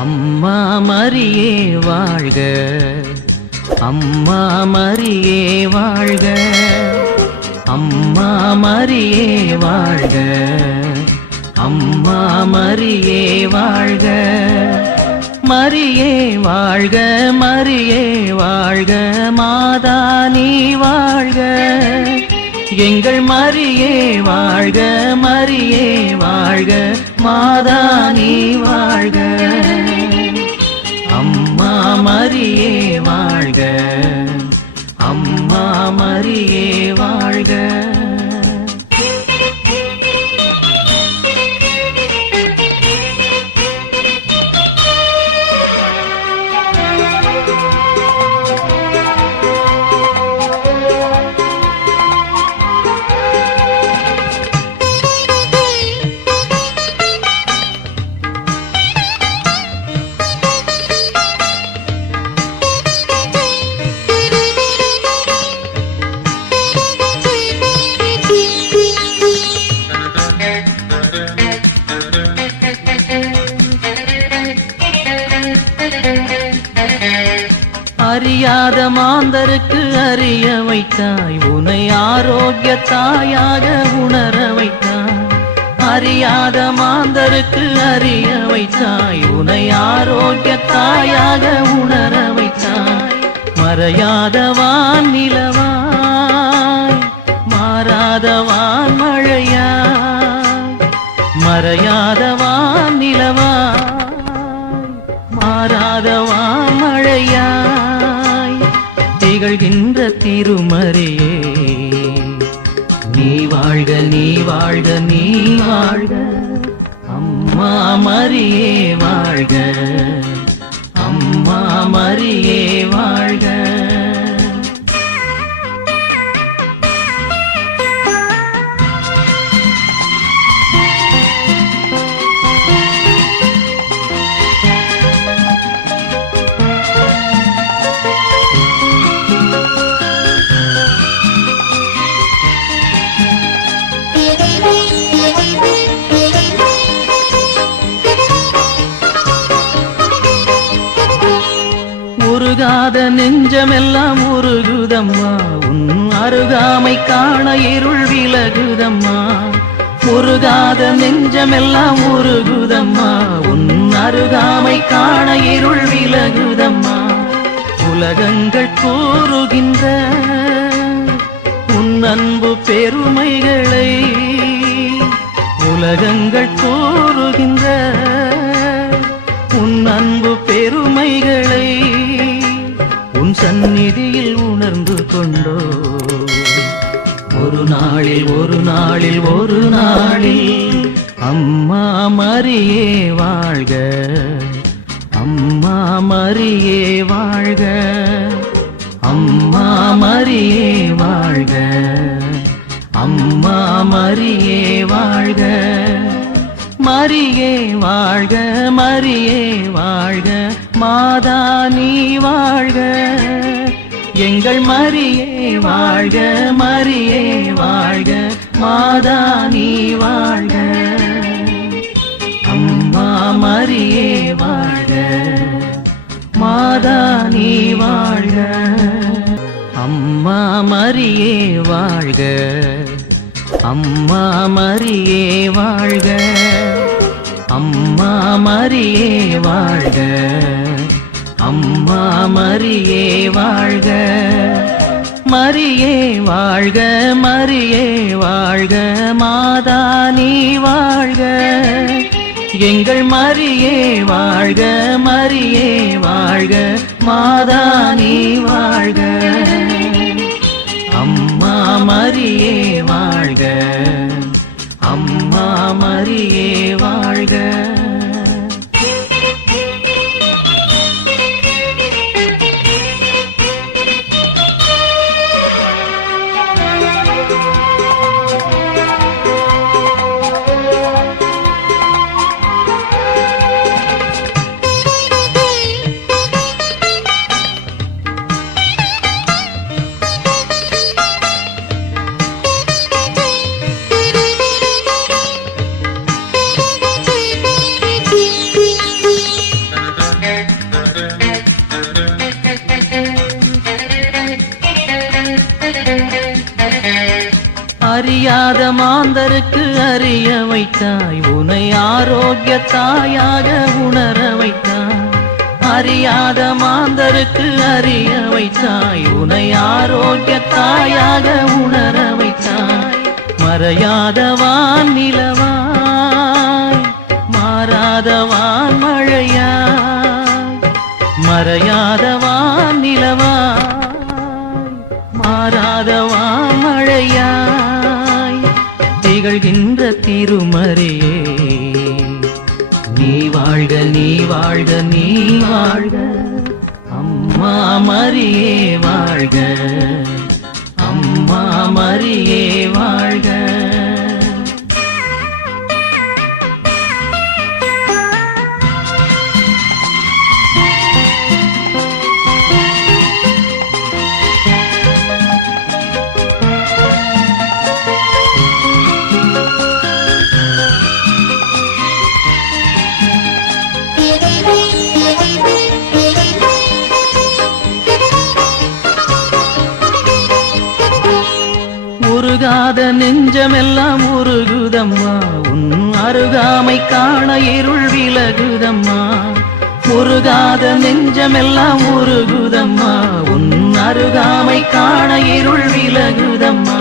அம்மா மரியே வாழ்க, அம்மா மரியே வாழ்க, அம்மா மரியே வாழ்க, அம்மா மரியே வாழ்க, மரியே வாழ்க, மரியே வாழ்க, மாதா நீ வாழ்க, எங்கள் மரியே வாழ்க, மரியே வாழ்க, மாதா நீ வாழ்க. அம்மா மரியே வாழ்க, அம்மா மரியே வாழ்க. அறியாத மாந்தருக்கு அறிய வைத்தாய், உனை ஆரோக்கிய தாயாக உணர வைத்தாய். அறியாத மாந்தருக்கு அறிய வைத்தாய், உனை ஆரோக்கிய தாயாக உணர வைத்தாய். மறையாத வான் நிலவாய், மாறாத வான் மழையாய், மறையாத வான் நிலவாய், மாறாத வான் மழையாய், திகழ்கின்ற திருமரியே நீ வாழ்க, நீ வாழ்க, நீ வாழ்க. அம்மா மரியே வாழ்க, அம்மா மரியே வாழ்க. உருகாத நெஞ்சமெல்லாம் உருகுதம்மா, உன் அருகாமை காண இருள் விலகுதம்மா. உருகாத நெஞ்சமெல்லாம் உருகுதம்மா, உன் அருகாமை காண இருள் விலகுதம்மா. உலகங்கள் கூறுகின்ற உன் அன்பு பெருமைகளை, உலகங்கள் கூறுகின்ற உன் அன்பு பெருமைகளை உன் சந்நிதியில் உணர்ந்து கொண்டோ. ஒரு நாளில் ஒரு நாளில் ஒரு நாளில் அம்மா மரியே வாழ்க, அம்மா மரியே வாழ்க, அம்மா மரியே வாழ்க, அம்மா மரியே வாழ்க. மரியே வாழ்க, மரியே வாழ்க, மாதா நீ வாழ்க, எங்கள் மரியே வாழ்க, மரியே வாழ்க, மாதா நீ வாழ்க. அம்மா மரியே வாழ்க, மாதா நீ வாழ்க. அம்மா மரியே வாழ்க, அம்மா மரியே வாழ்க, அம்மா மரியே வாழ்க, அம்மா மரியே வாழ்க. மரியே வாழ்க, மரியே வாழ்க, மாதா நீ வாழ்க, எங்கள் மரியே வாழ்க, மரியே வாழ்க, மாதா நீ வாழ்க. அம்மா மரியே வாழ்க, அம்மா மரியே வாழ்க. அறியாத மாந்தருக்கு அறிய வைத்தாய், உனை ஆரோக்கிய தாயாக உணர வைத்தாய். அறியாத மாந்தருக்கு அறிய வைத்தாய், உனை ஆரோக்கிய தாயாக உணர வைத்தாய். மறையாதவான் நிலவாய், மாறாதவான் மழையாய். மறையாதவான் நிலவாய், மாறாதவான் மழையாய். திகழ்கின்ற திருமறியே நீ வாழ்க, நீ வாழ்க, நீ வாழ்க. அம்மா மரியே வாழ்க, அம்மா மரியே வாழ்க. உருகாத நெஞ்சமெல்லாம் உருகுதம்மா, உன் அருகாமை காண இருள் விலகுதம்மா. உருகாத நெஞ்சமெல்லாம் உருகுதம்மா, உன் அருகாமை காண இருள் விலகுதம்மா.